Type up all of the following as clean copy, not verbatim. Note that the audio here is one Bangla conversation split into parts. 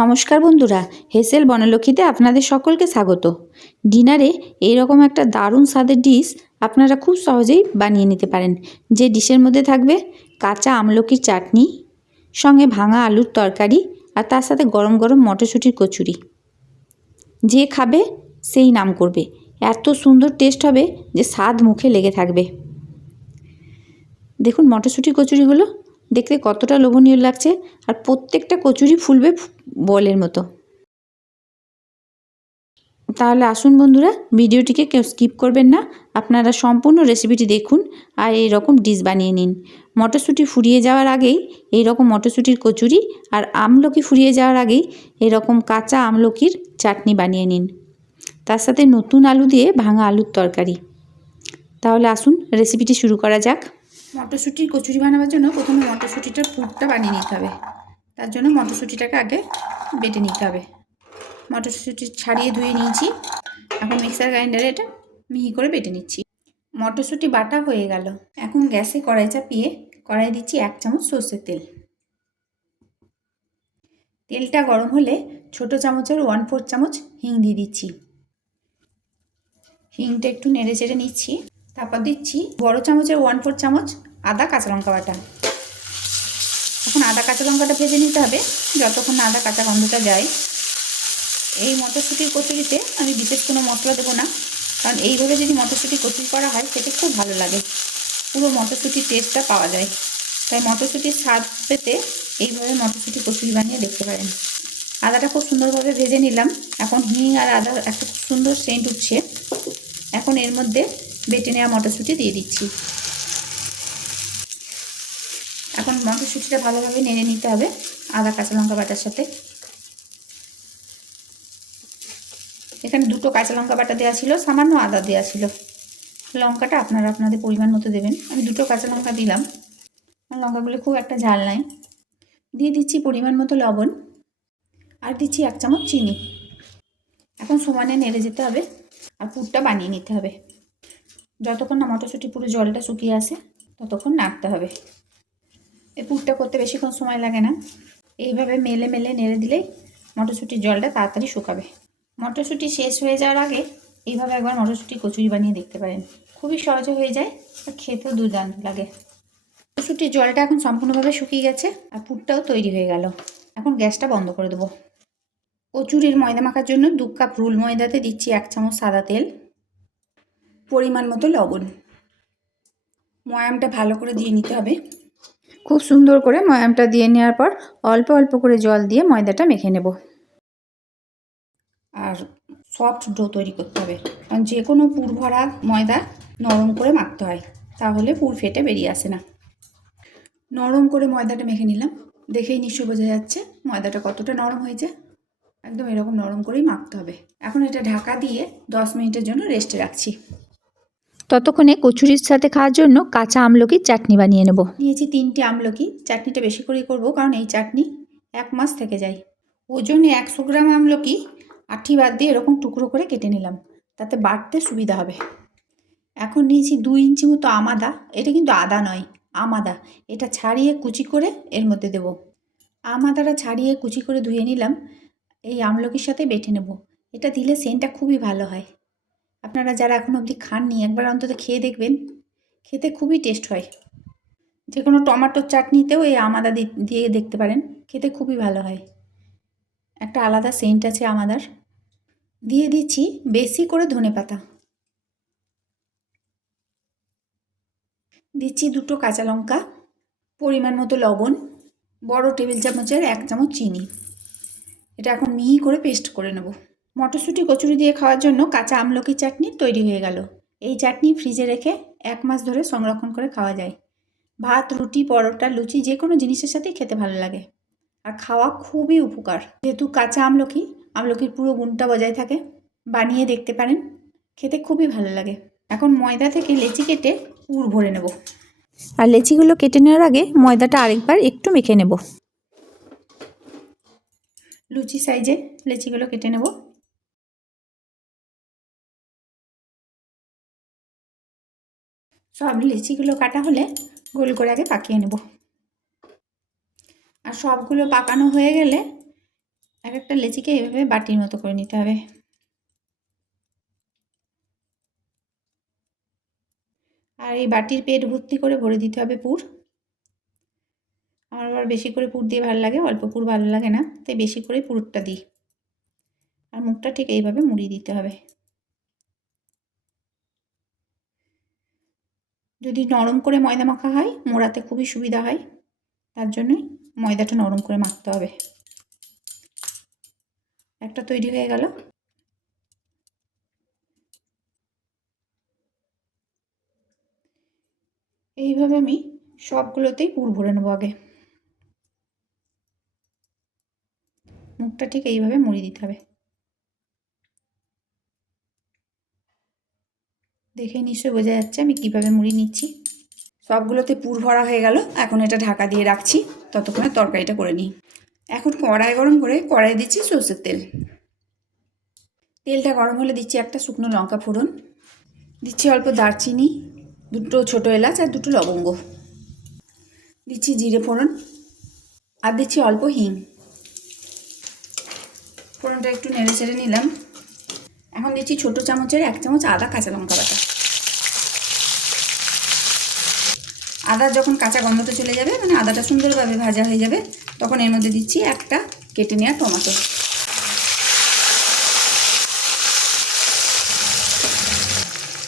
নমস্কার বন্ধুরা, হেসেল বনলক্ষ্মীতে আপনাদের সকলকে স্বাগত। ডিনারে এইরকম একটা দারুণ স্বাদের ডিশ আপনারা খুব সহজেই বানিয়ে নিতে পারেন। যে ডিশের মধ্যে থাকবে কাঁচা আমলকির চাটনি, সঙ্গে ভাঙা আলুর তরকারি, আর তার সাথে গরম গরম মটরশুঁটির কচুরি। যে খাবে সেই নাম করবে, এত সুন্দর টেস্ট হবে যে স্বাদ মুখে লেগে থাকবে। দেখুন মটরশুঁটির কচুরিগুলো দেখতে কতটা লোভনীয় লাগছে, আর প্রত্যেকটা কচুরি ফুলবে বলের মতো। তাহলে আসুন বন্ধুরা, ভিডিওটিকে কেউ স্কিপ করবেন না, আপনারা সম্পূর্ণ রেসিপিটি দেখুন আর এই রকম ডিশ বানিয়ে নিন। মটরশুঁটি ফুরিয়ে যাওয়ার আগেই এই রকম মটরশুঁটির কচুরি, আর আমলকি ফুরিয়ে যাওয়ার আগেই এরকম কাঁচা আমলকির চাটনি বানিয়ে নিন, তার সাথে নতুন আলু দিয়ে ভাঙা আলুর তরকারি। তাহলে আসুন রেসিপিটি শুরু করা যাক। মটরশুঁটির কচুরি বানাবার জন্য প্রথমে মটরশুঁটিটার পুরটা বানিয়ে নিতে হবে। তার জন্য মটরশুঁটিটাকে আগে বেটে নিতে হবে। মটরশুঁটি ছাড়িয়ে ধুয়ে নিয়েছি, এখন মিক্সার গ্রাইন্ডারে এটা মিহি করে বেটে নিচ্ছি। মটরশুঁটি বাটা হয়ে গেল। এখন গ্যাসে কড়াই চাপিয়ে কড়াই দিচ্ছি 1 চামচ সর্ষের তেল। তেলটা গরম হলে ছোট চামচের 1/4 চামচ হিং দিয়ে দিচ্ছি। হিংটা একটু নেড়ে চেড়ে নিচ্ছি। তারপর দিচ্ছি বড় চামচের 1/4 চামচ আদা কাঁচা লঙ্কা বাটা। এখন আদা কাঁচা লঙ্কাটা ভেজে নিতে হবে যতক্ষণ না আদা কাঁচা গন্ধটা যায়। এই মটরশুঁটির কচুরিতে আমি বিশেষ কোনো মশলা দেবো না, কারণ এইভাবে যদি মটরশুঁটি কচুরি করা হয় খেতে খুব ভালো লাগে, পুরো মটরশুঁটির টেস্টটা পাওয়া যায়। তাই মটরশুঁটির স্বাদ পেতে এইভাবে মটরশুঁটি কচুরি বানিয়ে দেখতে পারেন। আদাটা খুব সুন্দরভাবে ভেজে নিলাম। এখন হিং আর আদার একটা খুব সুন্দর সেন্ট উঠছে। এখন এর মধ্যে বেটে নেওয়া মটরশুঁটি দিয়ে দিচ্ছি। এখন মটরশুঁটিটা ভালোভাবে নেড়ে নিতে হবে আদা কাঁচা লঙ্কা বাটার সাথে। এখানে 2টো কাঁচা লঙ্কা বাটা দেওয়া ছিল, সামান্য আদা দেওয়া ছিল। লঙ্কাটা আপনারা আপনাদের পরিমাণ মতো দেবেন। আমি 2টো কাঁচা লঙ্কা দিলাম, লঙ্কাগুলো খুব একটা ঝাল নাই। দিয়ে দিচ্ছি পরিমাণ মতো লবণ, আর দিচ্ছি 1 চামচ চিনি। এখন সমানে নেড়ে যেতে হবে আর পুরটা বানিয়ে নিতে হবে। যতক্ষণ না মটরশুঁটি পুরো জলটা শুকিয়ে আসে ততক্ষণ নাড়তে হবে। এই পুরটা করতে বেশিক্ষণ সময় লাগে না, এইভাবে মেলে মেলে নেড়ে দিলেই মটরশুঁটির জলটা তাড়াতাড়ি শুকাবে। মটরশুঁটি শেষ হয়ে যাওয়ার আগে এইভাবে একবার মটরশুঁটি কচুরি বানিয়ে দেখতে পারেন, খুবই সহজে হয়ে যায় আর খেতেও দুর্দান্ত লাগে। মটরশুঁটির জলটা এখন সম্পূর্ণভাবে শুকিয়ে গেছে আর পুরটাও তৈরি হয়ে গেল। এখন গ্যাসটা বন্ধ করে দেবো। কচুরির ময়দা মাখার জন্য 2 কাপ রুল ময়দাতে দিচ্ছি 1 চামচ সাদা তেল, পরিমাণ মতো লবণ। ময়ামটা ভালো করে দিয়ে নিতে হবে। খুব সুন্দর করে ময়ামটা দিয়ে নেওয়ার পর অল্প অল্প করে জল দিয়ে ময়দাটা মেখে নেব। আর সফট ডো তৈরি করতে হবে, কারণ যে কোনো পুর ভরা ময়দা নরম করে মাখতে হয়, তাহলে পুর ফেটে বেরিয়ে আসে না। নরম করে ময়দাটা মেখে নিলাম, দেখেই নিশ্চয় বোঝা যাচ্ছে ময়দাটা কতটা নরম হয়েছে। একদম এরকম নরম করেই মাখতে হবে। এখন এটা ঢাকা দিয়ে 10 মিনিটের জন্য রেস্টে রাখছি। ততক্ষণে কচুরির সাথে খাওয়ার জন্য কাঁচা আমলকির চাটনি বানিয়ে নেব। নিয়েছি 3টে আমলকি। চাটনিটা বেশি করেই করব, কারণ এই চাটনি 1 মাস থেকে যায়। ওজনে 100 গ্রাম আমলকি আঠি বাদ দিয়ে এরকম টুকরো করে কেটে নিলাম, তাতে বাটতে সুবিধা হবে। এখন নিয়েছি 2 ইঞ্চি মতো আমাদা। এটা কিন্তু আদা নয়, আমাদা। এটা ছাড়িয়ে কুচি করে এর মধ্যে দেব। আমাদাটা ছাড়িয়ে কুচি করে ধুয়ে নিলাম, এই আমলকির সাথে বেটে নেব। এটা দিলে সেন্টটা খুবই ভালো হয়। আপনারা যারা এখন অবধি খাননি একবার অন্তত খেয়ে দেখবেন, খেতে খুবই টেস্ট হয়। যে কোনো টমেটোর চাটনিতেও এই আমাদা দিয়ে দেখতে পারেন, খেতে খুবই ভালো হয়। একটা আলাদা সেন্ট আছে আমাদার। দিয়ে দিচ্ছি বেশি করে ধনেপাতা, দিচ্ছি 2টো কাঁচা লঙ্কা, পরিমাণ মতো লবণ, বড় টেবিল চামচের 1 চামচ চিনি। এটা এখন মিহি করে পেস্ট করে নেব। মটরশুঁটি কচুরি দিয়ে খাওয়ার জন্য কাঁচা আমলকির চাটনি তৈরি হয়ে গেল। এই চাটনি ফ্রিজে রেখে 1 মাস ধরে সংরক্ষণ করে খাওয়া যায়। ভাত, রুটি, পরোটা, লুচি যে কোনো জিনিসের সাথেই খেতে ভালো লাগে, আর খাওয়া খুবই উপকার। যেহেতু কাঁচা আমলকি, আমলকির পুরো গুণটা বজায় থাকে। বানিয়ে দেখতে পারেন, খেতে খুবই ভালো লাগে। এখন ময়দা থেকে লেচি কেটে পুর ভরে নেব। আর লেচিগুলো কেটে নেওয়ার আগে ময়দাটা আরেকবার একটু মেখে নেব। লুচি সাইজে লেচিগুলো কেটে নেব। সব লিচিগুলো কাটা হলে গোল করে আগে পাকিয়ে নেব। আর সবগুলো পাকানো হয়ে গেলে এক একটা লেচিকে এভাবে বাটির মতো করে নিতে হবে। আর এই বাটির পেট ভর্তি করে ভরে দিতে হবে পুর। আমার আবার বেশি করে পুর দিয়ে ভালো লাগে, অল্প পুর ভালো লাগে না, তাই বেশি করে পুরটা দিই। আর মুখটা ঠিক এইভাবে মুড়িয়ে দিতে হবে। যদি নরম করে ময়দা মাখা হয় মোড়াতে খুবই সুবিধা হয়, তার জন্যই ময়দাটা নরম করে মাখতে হবে। একটা তৈরি হয়ে গেল। এইভাবে আমি সবগুলোতেই পুর ভরে নেবো আগে। মুখটা ঠিক এইভাবে মুড়িয়ে দিতে হবে। দেখে নিশ্চয়ই বোঝা যাচ্ছে আমি কিভাবে মুড়িয়ে নিচ্ছি। সবগুলোতে পুর ভরা হয়ে গেল। এখন এটা ঢাকা দিয়ে রাখছি, ততক্ষণে তরকারিটা করে নিই। এখন কড়াই গরম করে কড়াই দিচ্ছি সরষের তেল। তেলটা গরম হলে দিচ্ছি একটা শুকনো লঙ্কা ফোড়ন, দিচ্ছি অল্প দারচিনি, দুটো ছোটো এলাচ আর দুটো লবঙ্গ, দিচ্ছি জিরে ফোড়ন আর দিচ্ছি অল্প হিং। ফোড়নটা একটু নেড়ে চেড়ে নিলাম। এখন দিচ্ছি ছোটো চামচের 1 চামচ আদা কাঁচা লঙ্কা বাটা। আদার যখন কাঁচা গন্ধটা চলে যাবে, মানে আদাটা সুন্দরভাবে ভাজা হয়ে যাবে, তখন এর মধ্যে দিচ্ছি একটা কেটে নেওয়া টমেটো।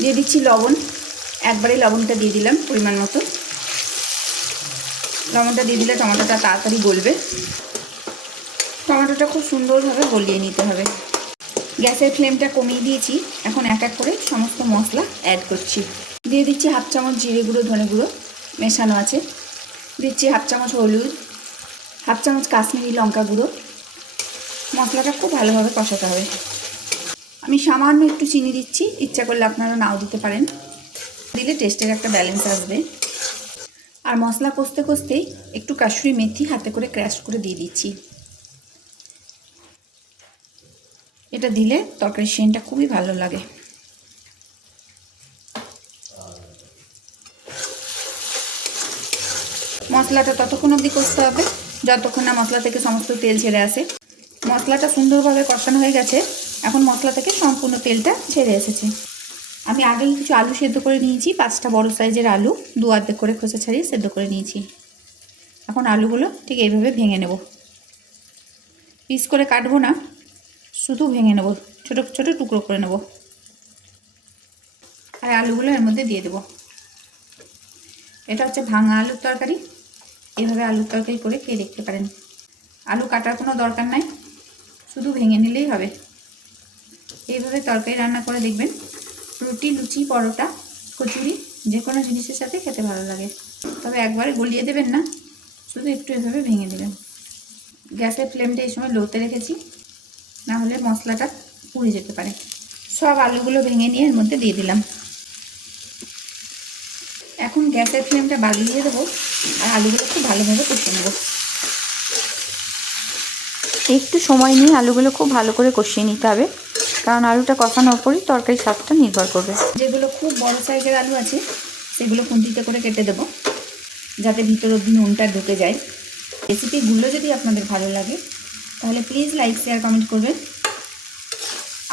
দিয়ে দিচ্ছি লবণ, একবারে লবণটা দিয়ে দিলাম পরিমাণ মতো। লবণটা দিয়ে দিলে টমেটোটা তাড়াতাড়ি গলবে। টমেটোটা খুব সুন্দরভাবে গলিয়ে নিতে হবে। গ্যাসের ফ্লেমটা কমিয়ে দিয়েছি। এখন এক এক করে সমস্ত মশলা অ্যাড করছি। দিয়ে দিচ্ছি 1/2 চামচ জিরে গুঁড়ো, ধনে গুঁড়ো মেশানো আছে। দিচ্ছি 1/2 চামচ হলুদ, 1/2 চামচ কাশ্মীরি লঙ্কা গুঁড়ো। মশলাটা খুব ভালোভাবে কষাতে হবে। আমি সামান্য একটু চিনি দিচ্ছি, ইচ্ছা করলে আপনারা নাও দিতে পারেন, দিলে টেস্টের একটা ব্যালেন্স আসবে। আর মশলা কষতে কষতেই একটু কাসুরি মেথি হাতে করে ক্র্যাশ করে দিয়ে দিচ্ছি। এটা দিলে তরকারির সেন্টটা খুবই ভালো লাগে। মশলাটা ততক্ষণ অবধি কষতে হবে যতক্ষণ না মশলা থেকে সমস্ত তেল ছেড়ে আসে। মশলাটা সুন্দরভাবে কষানো হয়ে গেছে। এখন মশলা থেকে সম্পূর্ণ তেলটা ছেড়ে এসেছে। আমি আগেই কিছু আলু সেদ্ধ করে নিয়েছি, 5টা বড় সাইজের আলু 2 অর্ধেক করে খোসা ছাড়িয়ে সেদ্ধ করে নিয়েছি। এখন আলুগুলো ঠিক এইভাবে ভেঙে নেব। পিস করে কাটবো না, শুধু ভেঙে নেব, ছোটো ছোটো টুকরো করে নেব। আর আলুগুলো এর মধ্যে দিয়ে দেবো। এটা হচ্ছে ভাঙা আলুর তরকারি। এইভাবে আলুর তরকারি করে খেয়ে দেখতে পারেন। আলু কাটার কোনো দরকার নাই, শুধু ভেঙে নিলেই হবে। এইভাবে তরকারি রান্না করে দেখবেন, রুটি, লুচি, পরোটা, কচুরি যে কোনো জিনিসের সাথে খেতে ভালো লাগে। তবে একবারে গলিয়ে দেবেন না, শুধু একটু এভাবে ভেঙে দেবেন। গ্যাসের ফ্লেমটা এই সময় লোতে রেখেছি, না হলে মশলাটা পুড়ে যেতে পারে। সব আলুগুলো ভেঙে নিয়ে এর মধ্যে দিয়ে দিলাম। এখন গ্যাসের ফ্লেমটা বাড়িয়ে দেবো আর আলুগুলো খুব ভালোভাবে কষিয়ে নেব। একটু সময় নিয়ে আলুগুলো খুব ভালো করে কষিয়ে নিতে হবে, কারণ আলুটা কষানোর পরই তরকারির স্বাদটা নির্ভর করবে। যেগুলো খুব বড় সাইজের আলু আছে সেগুলো খুন্তিতে করে কেটে দেবো, যাতে ভিতর অবধি নুনটা ঢুকে যায়। রেসিপিগুলো যদি আপনাদের ভালো লাগে তাহলে প্লিজ লাইক, শেয়ার, কমেন্ট করবেন।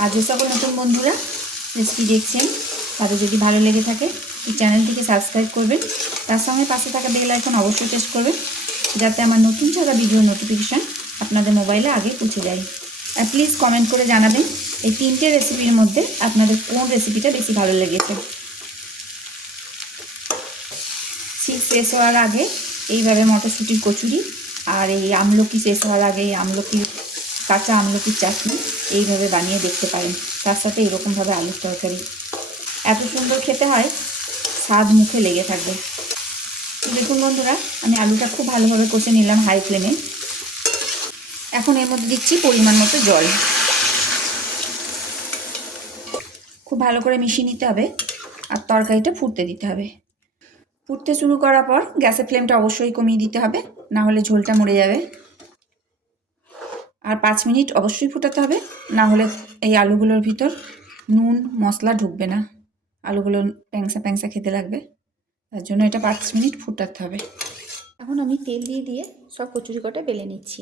আর যে সকল নতুন বন্ধুরা রেসিপি দেখছেন তাদের যদি ভালো লেগে থাকে এই চ্যানেলটিকে সাবস্ক্রাইব করবেন। তার সঙ্গে পাশে থাকা বেল আইকন অবশ্যই প্রেস করবেন, যাতে আমার নতুন ছাড়া ভিডিওর নোটিফিকেশান আপনাদের মোবাইলে আগে পৌঁছে যায়। আর প্লিজ কমেন্ট করে জানাবেন এই 3টে রেসিপির মধ্যে আপনাদের কোন রেসিপিটা বেশি ভালো লেগেছে। শীত শেষ হওয়ার আগে এইভাবে মটরশুঁটির কচুরি আর এই আমলকি শেষ হওয়ার আগে এই কাঁচা আমলকির চাটনি এইভাবে বানিয়ে দেখতে পারেন। তার সাথে এরকমভাবে আলুর তরকারি এত সুন্দর খেতে হয়, স্বাদ মুখে লেগে থাকবে। দেখুন বন্ধুরা, আমি আলুটা খুব ভালোভাবে কষে নিলাম হাই ফ্লেমে। এখন এর মধ্যে দিচ্ছি পরিমাণ মতো জল। খুব ভালো করে মিশিয়ে নিতে হবে আর তরকারিটা ফুটতে দিতে হবে। ফুটতে শুরু করার পর গ্যাসের ফ্লেমটা অবশ্যই কমিয়ে দিতে হবে, না হলে ঝোলটা মরে যাবে। আর 5 মিনিট অবশ্যই ফুটাতে হবে, না হলে এই আলুগুলোর ভিতর নুন মশলা ঢুকবে না, আলুগুলো প্যাংসা প্যাংসা খেতে লাগবে। তার জন্য এটা 5 মিনিট ফুটাতে হবে। এখন আমি তেল দিয়ে সব কচুরি কটা বেলে নিচ্ছি।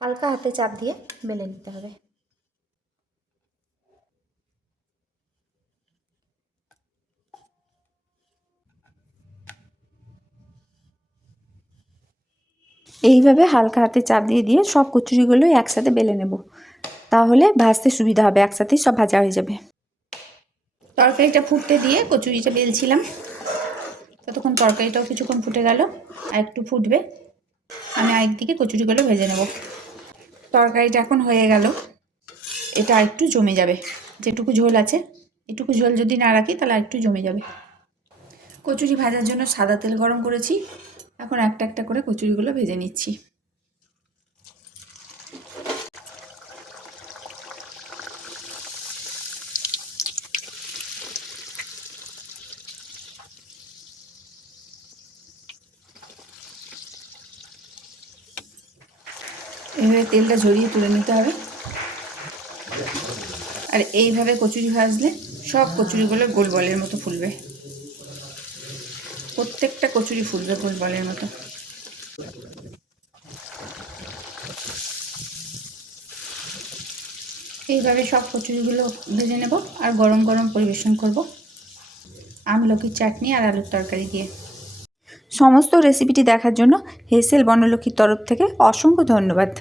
হালকা হাতে চাপ দিয়ে বেলে নিতে হবে। এইভাবে হালকা হাতে চাপ দিয়ে দিয়ে সব কচুরিগুলোই একসাথে বেলে নেব, তাহলে ভাজতে সুবিধা হবে, একসাথেই সব ভাজা হয়ে যাবে। তরকারিটা ফুটতে দিয়ে কচুরিটা বেলছিলাম, ততক্ষণ তরকারিটাও কিছুক্ষণ ফুটে গেল, আর একটু ফুটবে, আমি আরেকদিকে কচুরিগুলো ভেজে নেব। তরকারিটা এখন হয়ে গেল, এটা একটু জমে যাবে, যেটুকু ঝোল আছে এটুকু ঝোল যদি না রাখি তাহলে একটু জমে যাবে। কচুরি ভাজার জন্য সাদা তেল গরম করেছি, এখন একটা একটা করে কচুরিগুলো ভেজে নিচ্ছি। এইভাবে তেলটা ঝরিয়ে তুলে নিতে হবে, আর এইভাবে কচুরি ভাজলে সব কচুরিগুলো গোল বলের মতো ফুলবে, প্রত্যেকটা কচুরি ফুলবে গোল বলের মতো। এইভাবে সব কচুরিগুলো ভেজে নেব আর গরম গরম পরিবেশন করব আমলকির চাটনি আর আলুর তরকারি দিয়ে। সমস্ত রেসিপিটি দেখার জন্য হেসেল বনলক্ষ্মীর তরফ থেকে অসংখ্য ধন্যবাদ।